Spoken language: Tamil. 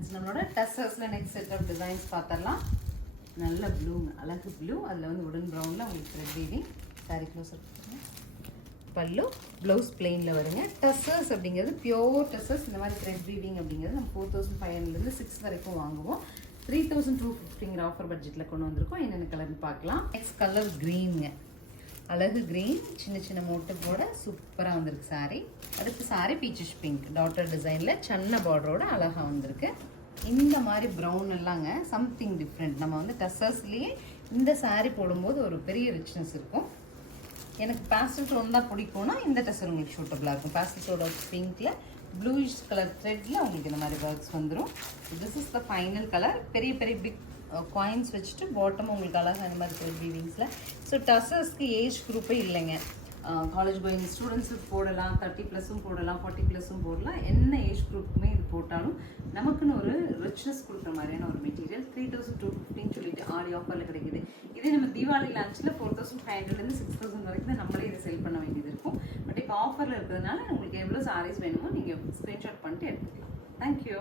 ஃப்ரெண்ட்ஸ் நம்மளோட டசர்ஸ்ல நெக்ஸ்ட் செட் ஆஃப் டிசைன்ஸ் பார்த்தரலாம். நல்ல ப்ளூ, அழகு ப்ளூ. அதில் வந்து உடன் ப்ரௌனில் உங்களுக்கு த்ரெட் வீவிங். சாரி க்ளோஸ் பல்லு, ப்ளவுஸ் பிளெயினில் வருங்க. டசர்ஸ் அப்படிங்கிறது பியோர் டசர்ஸ். இந்த மாதிரி த்ரெட் வீவிங் அப்படிங்கிறது நம்ம 4500 6 வரைக்கும் வாங்குவோம். 3250 ஆஃபர் பட்ஜெட்டில் கொண்டு வந்திருக்கோம். என்னென்ன கலர்னு பார்க்கலாம். நெக்ஸ்ட் கலர் க்ரீனுங்க, அழகு க்ரீன், சின்ன சின்ன மோட்டு போட சூப்பராக வந்திருக்கு சாரீ. அடுத்து சாரீ பீச்சிஷ் பிங்க் டாட்டர் டிசைனில் சின்ன பார்டரோட அழகாக வந்திருக்கு. இந்த மாதிரி ப்ரௌன் எல்லாங்க சம்திங் டிஃப்ரெண்ட். நம்ம வந்து டசர்ஸ்லேயே இந்த சாரீ போடும்போது ஒரு பெரிய ரிச்னஸ் இருக்கும். எனக்கு பேஸ்டல் டோன் தான் பிடிக்கும்னா இந்த டசர் உங்களுக்கு சூட்டபுளாக இருக்கும். பேஸ்டல் டோட பிங்க்கில் ப்ளூயிஷ் கலர் த்ரெட்டில் உங்களுக்கு இந்த மாதிரி ஒர்க்ஸ் வந்துடும். This is the final colour. பெரிய பெரிய பிக் காயின்ஸ் வச்சுட்டு பாட்டம் உங்களுக்கு அழகாக இந்த மாதிரி த்ரெட் வீவிங்ஸில். ஸோ டசர்ஸ்க்கு ஏஜ் குரூப்பே இல்லைங்க. காலேஜ் கோயிங் ஸ்டூடெண்ட்ஸுக்கு போடலாம், 30+ போடலாம், 40+ போடலாம். என்ன ஏஜ் குரூப்புமே இது போட்டாலும் நமக்குன்னு ஒரு ரிச்னஸ் கொடுக்குற மாதிரியான ஒரு மெட்டீரியல். 3250 சொல்லிட்டு ஆடி ஆஃபரில் கிடைக்குது. இதே நம்ம தீபாவளி லான்ச்சில் 4500 6000 வரைக்கும் தான் நம்மளே இதை செல் பண்ண வேண்டியது இருக்கும். பட் இப்போ ஆஃபரில் இருக்கிறதுனால உங்களுக்கு எவ்வளோ சாரீஸ் வேணுமோ நீங்கள் ஸ்க்ரீன்ஷாட் பண்ணிட்டு எடுத்துக்கலாம். தேங்க்யூ.